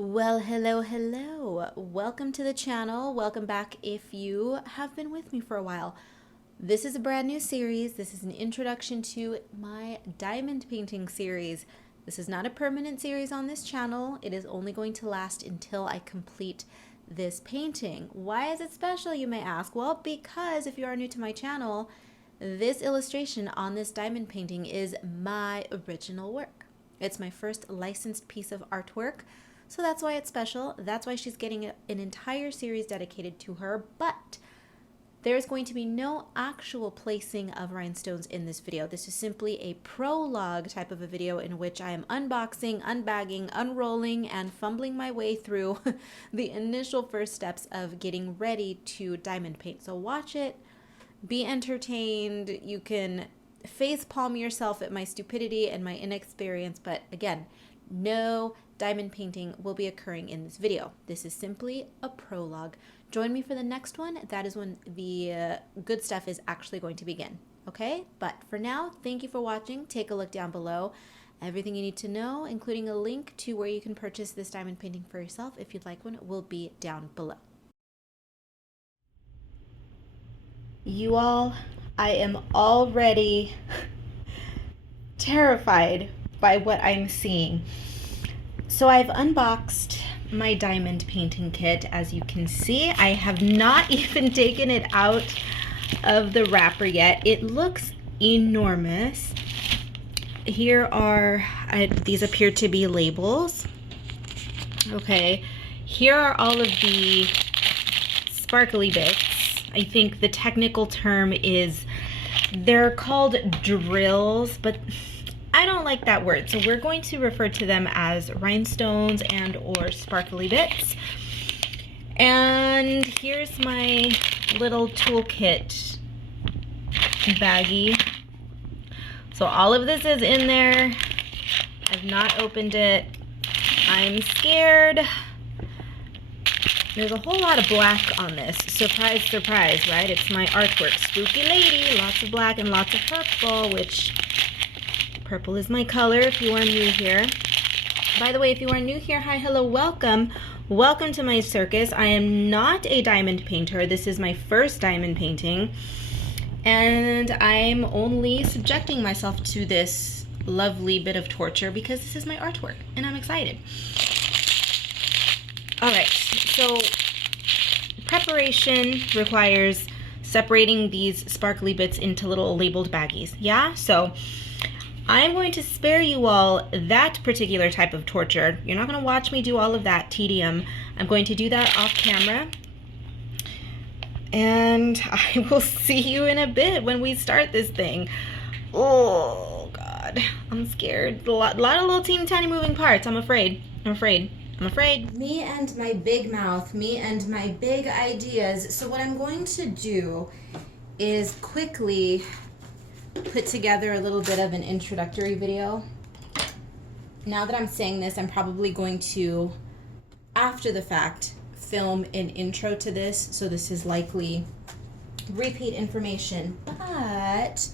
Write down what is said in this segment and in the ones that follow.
Well, hello. Welcome to the channel. Welcome back if you have been with me for a while. This is a brand new series. This is an introduction to my diamond painting series. This is not a permanent series on this channel. It is only going to last until I complete this painting. Why is it special, you may ask? Well, because if you are new to my channel, this illustration on this diamond painting is my original work. It's my first licensed piece of artwork. So that's why it's special. That's why she's getting an entire series dedicated to her. But there's going to be no actual placing of rhinestones in this video. This is simply a prologue type of a video in which I am unboxing, unbagging, unrolling, and fumbling my way through the initial first steps of getting ready to diamond paint. So watch it, be entertained. You can face palm yourself at my stupidity and my inexperience, but again, no diamond painting will be occurring in this video. This is simply a prologue. Join me for the next one. That is when the good stuff is actually going to begin. Okay? But for now, thank you for watching. Take a look down below. Everything you need to know, including a link to where you can purchase this diamond painting for yourself if you'd like one, will be down below. You all, I am already terrified by what I'm seeing. So I've unboxed my diamond painting kit. As you can see, I have not even taken it out of the wrapper yet. It looks enormous. Here are, these appear to be labels. Okay, here are all of the sparkly bits. I think the technical term is, they're called drills, but I don't like that word, so we're going to refer to them as rhinestones and or sparkly bits. And here's my little toolkit baggie. So all of this is in there. I've not opened it. I'm scared. There's a whole lot of black on this. Surprise, surprise, right? It's my artwork. Spooky lady. Lots of black and lots of purple, which purple is my color if you are new here. By the way, if you are new here, hi, hello, welcome. Welcome to my circus. I am not a diamond painter. This is my first diamond painting. And I'm only subjecting myself to this lovely bit of torture because this is my artwork and I'm excited. All right, so preparation requires separating these sparkly bits into little labeled baggies. Yeah, so I'm going to spare you all that particular type of torture. You're not going to watch me do all of that tedium. I'm going to do that off camera. And I will see you in a bit when we start this thing. Oh, God. I'm scared. A lot of little teeny tiny moving parts. I'm afraid. Me and my big mouth. Me and my big ideas. So what I'm going to do is quickly put together a little bit of an introductory video. Now that I'm saying this, I'm probably going to, after the fact, film an intro to this, so this is likely repeat information, but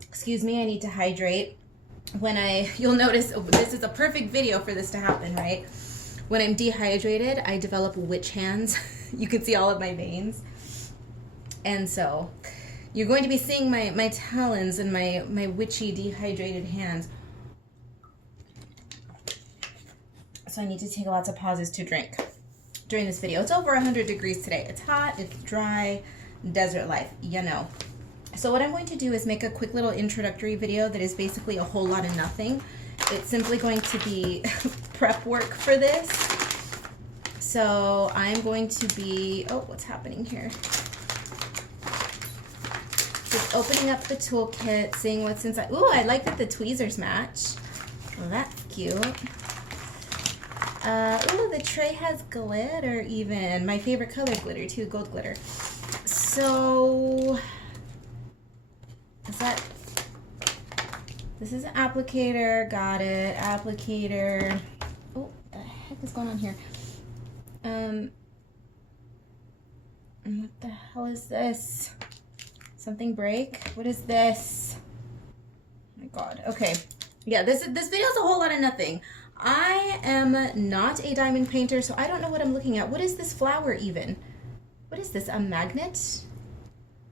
excuse me, I need to hydrate. You'll notice, this is a perfect video for this to happen, right? When I'm dehydrated, I develop witch hands. You can see all of my veins. And so you're going to be seeing my talons and my witchy dehydrated hands. So I need to take lots of pauses to drink during this video. It's over 100 degrees today. It's hot, it's dry, desert life, you know. So what I'm going to do is make a quick little introductory video that is basically a whole lot of nothing. It's simply going to be prep work for this. So I'm going to be, oh, what's happening here? Just opening up the toolkit, seeing what's inside. Ooh, I like that the tweezers match. Well, that's cute. Ooh, the tray has glitter even. My favorite color glitter too, gold glitter. So, this is an applicator, got it, applicator. Oh, what the heck is going on here? What the hell is this? Something break? What is this? Oh my God, okay. Yeah, this video is a whole lot of nothing. I am not a diamond painter, so I don't know what I'm looking at. What is this flower even? What is this, a magnet?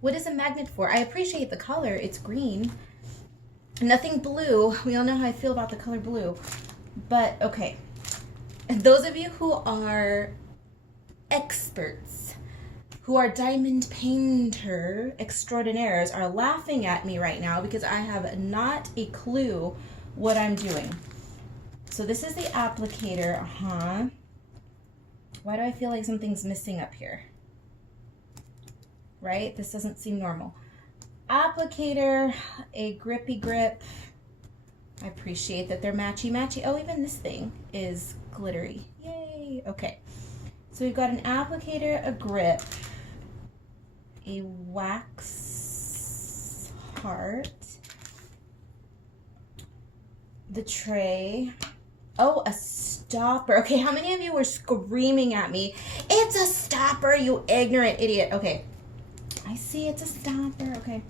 What is a magnet for? I appreciate the color, it's green. Nothing blue. We all know how I feel about the color blue. But, okay. Those of you who are experts, who are diamond painter extraordinaires, are laughing at me right now because I have not a clue what I'm doing. So this is the applicator, Why do I feel like something's missing up here? Right? This doesn't seem normal. Applicator, a grippy grip. I appreciate that they're matchy-matchy. Oh, even this thing is glittery. Yay! Okay. So we've got an applicator, a grip, a wax heart, the tray. Oh, a stopper. Okay, how many of you were screaming at me? It's a stopper, you ignorant idiot. Okay, I see it's a stopper. Okay.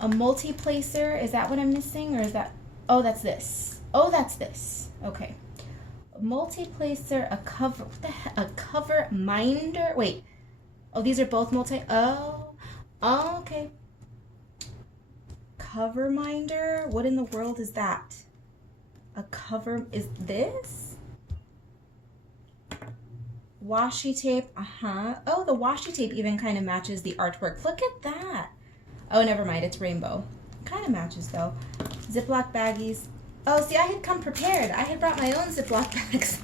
A multi-placer. Is that what I'm missing, or is that? Oh, that's this. Oh, that's this. Okay. A multi-placer, a cover. What the heck? A cover minder. Wait. Oh, these are both multi. Oh, okay. Cover minder. What in the world is that? A cover is this? Washi tape. Oh, the washi tape even kind of matches the artwork. Look at that. Oh, never mind. It's rainbow. Kind of matches though. Ziploc baggies. Oh, see, I had come prepared. I had brought my own Ziploc bags.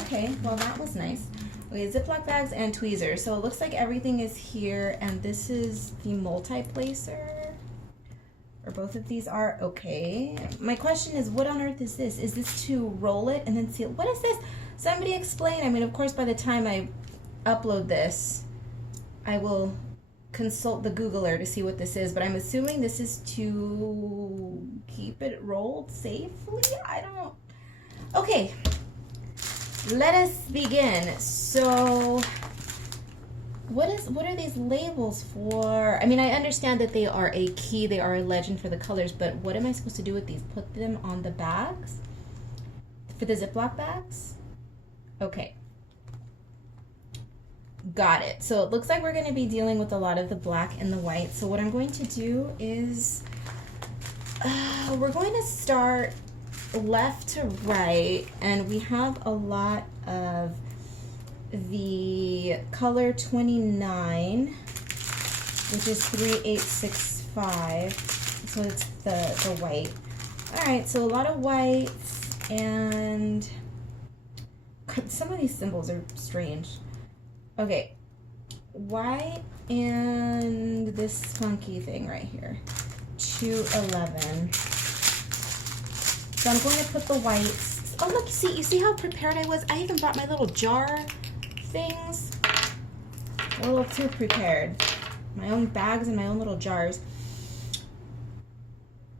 Okay, well, that was nice. Okay, Ziploc bags and tweezers. So it looks like everything is here, and this is the multi-placer. Or both of these are. Okay. My question is, what on earth is this? Is this to roll it and then seal? What is this? Somebody explain. I mean, of course, by the time I upload this, I will consult the Googler to see what this is, but I'm assuming this is to keep it rolled safely? I don't. Okay. Let us begin. So what are these labels for? I mean, I understand that they are a key, they are a legend for the colors, but what am I supposed to do with these? Put them on the bags? For the Ziploc bags? Okay. Got it. So it looks like we're going to be dealing with a lot of the black and the white. So what I'm going to do is we're going to start left to right, and we have a lot of the color 29, which is 3865. So it's the white. All right, so a lot of whites, and some of these symbols are strange. Okay, white and this funky thing right here, 211. So I'm going to put the whites. Oh, look, you see how prepared I was? I even brought my little jar things. A little too prepared. My own bags and my own little jars.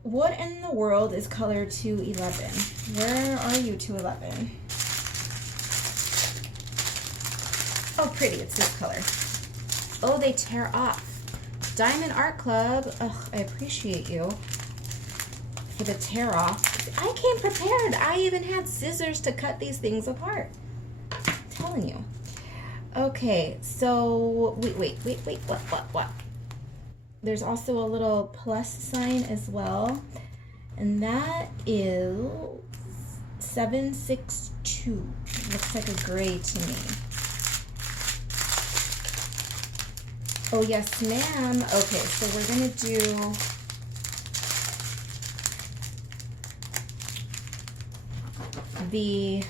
What in the world is color 211? Where are you, 211? Oh, pretty, it's this color. Oh, they tear off. Diamond Art Club, ugh, I appreciate you for the tear off. I came prepared. I even had scissors to cut these things apart. I'm telling you. Okay, so, wait, what? There's also a little plus sign as well, and that is 762. Looks like a gray to me. Oh, yes, ma'am. Okay, so we're going to do the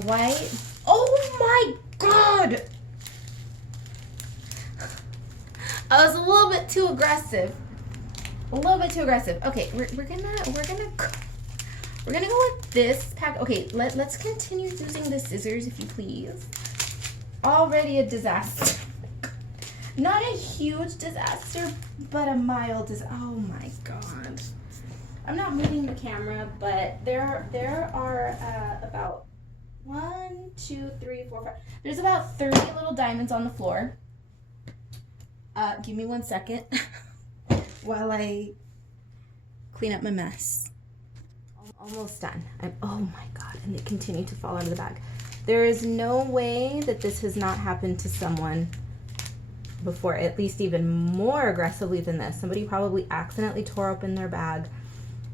white, oh my God! I was a little bit too aggressive. Okay, we're gonna go with this pack. Okay, let's continue using the scissors, if you please. Already a disaster. Not a huge disaster, but a mild disaster. Oh my God. I'm not moving the camera, but there are about 1, 2, 3, 4, 5. There's about 30 little diamonds on the floor. Give me 1 second while I clean up my mess. Almost done. Oh my God, and they continue to fall out of the bag. There is no way that this has not happened to someone before, at least even more aggressively than this. Somebody probably accidentally tore open their bag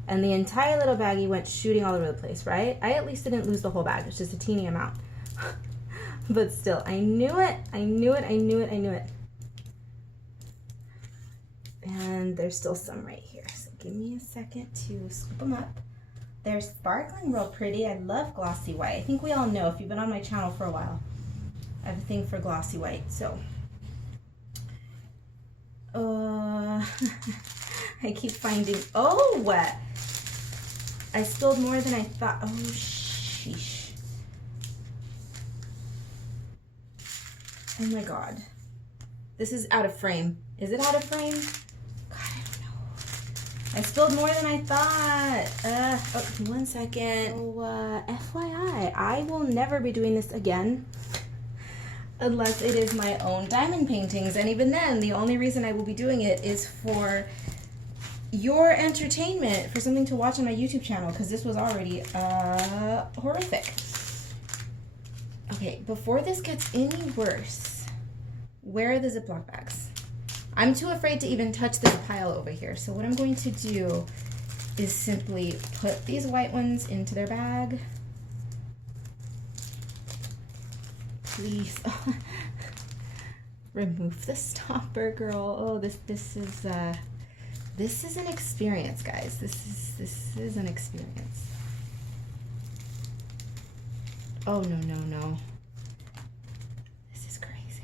and the entire little baggie went shooting all over the place, right? I at least didn't lose the whole bag. It's just a teeny amount. But still, I knew it. I knew it. I knew it. I knew it. And there's still some right here. So give me a second to scoop them up. They're sparkling real pretty. I love glossy white. I think we all know, if you've been on my channel for a while, I have a thing for glossy white. So, I keep finding, I spilled more than I thought. Oh, sheesh. Oh my God. This is out of frame. Is it out of frame? God, I don't know. I spilled more than I thought. 1 second. So, FYI, I will never be doing this again unless it is my own diamond paintings. And even then, the only reason I will be doing it is for your entertainment, for something to watch on my YouTube channel, because this was already horrific. Okay, before this gets any worse, where are the Ziploc bags? I'm too afraid to even touch this pile over here. So what I'm going to do is simply put these white ones into their bag. Please. Remove the stopper, girl. Oh, this is an experience, guys. This is an experience. Oh, no. This is crazy.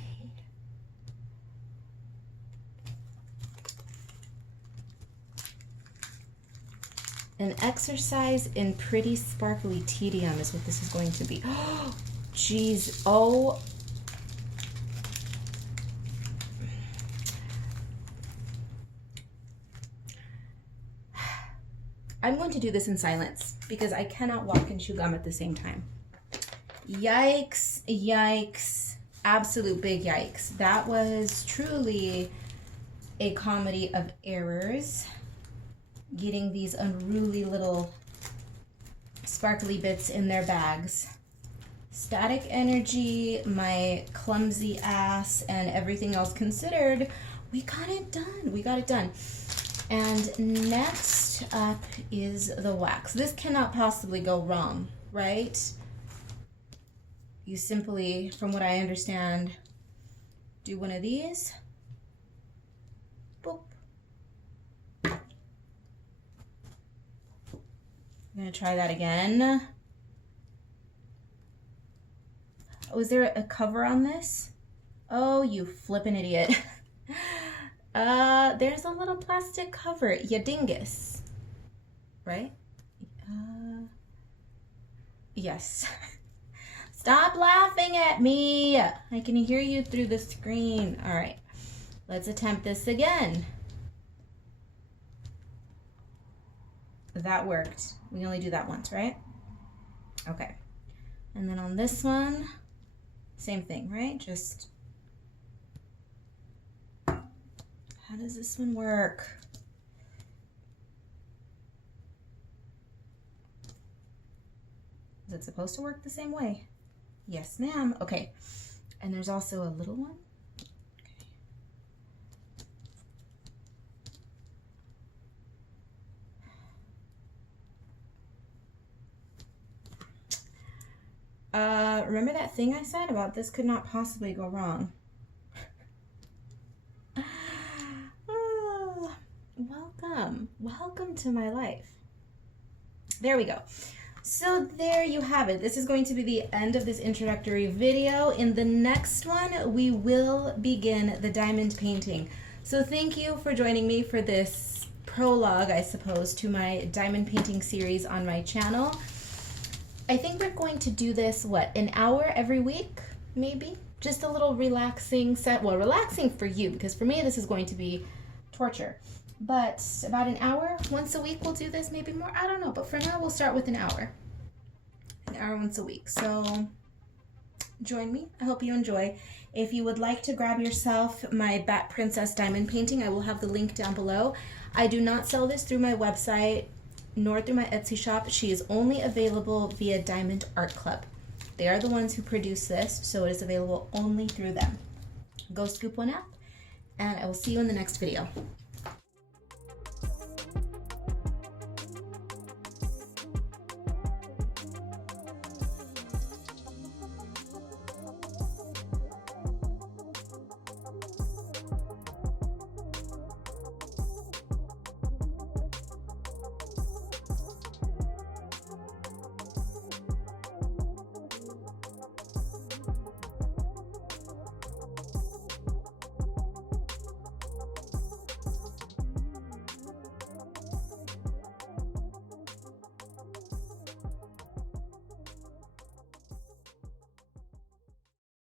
An exercise in pretty sparkly tedium is what this is going to be. Oh, jeez. Oh. I'm going to do this in silence because I cannot walk and chew gum at the same time. Yikes, yikes, absolute big yikes. That was truly a comedy of errors. Getting these unruly little sparkly bits in their bags. Static energy, my clumsy ass, and everything else considered, we got it done. We got it done. And next up is the wax. This cannot possibly go wrong, right? You simply, from what I understand, do one of these. Boop. I'm gonna try that again. Oh, is there a cover on this? Oh, you flippin' idiot. There's a little plastic cover, ya dingus. Right? Yes. Stop laughing at me. I can hear you through the screen. All right, let's attempt this again. That worked. We only do that once, right? Okay. And then on this one, same thing, right? Just, how does this one work? Is it supposed to work the same way? Yes, ma'am. Okay. And there's also a little one. Okay. Remember that thing I said about this could not possibly go wrong? Oh, welcome to my life. There we go. So there you have it. This is going to be the end of this introductory video. In the next one, we will begin the diamond painting. So thank you for joining me for this prologue, I suppose, to my diamond painting series on my channel. I think we're going to do this, an hour every week, maybe? Just a little relaxing set. Well, relaxing for you, because for me, this is going to be torture. but about an hour. Once a week we'll do this, maybe more, I don't know, but for now we'll start with an hour once a week. So join me. I hope you enjoy. If you would like to grab yourself my Bat Princess diamond painting, I will have the link down below. I do not sell this through my website nor through my Etsy shop. She is only available via Diamond Art Club. They are the ones who produce this, so it is available only through them. Go scoop one up, and I will see you in the next video.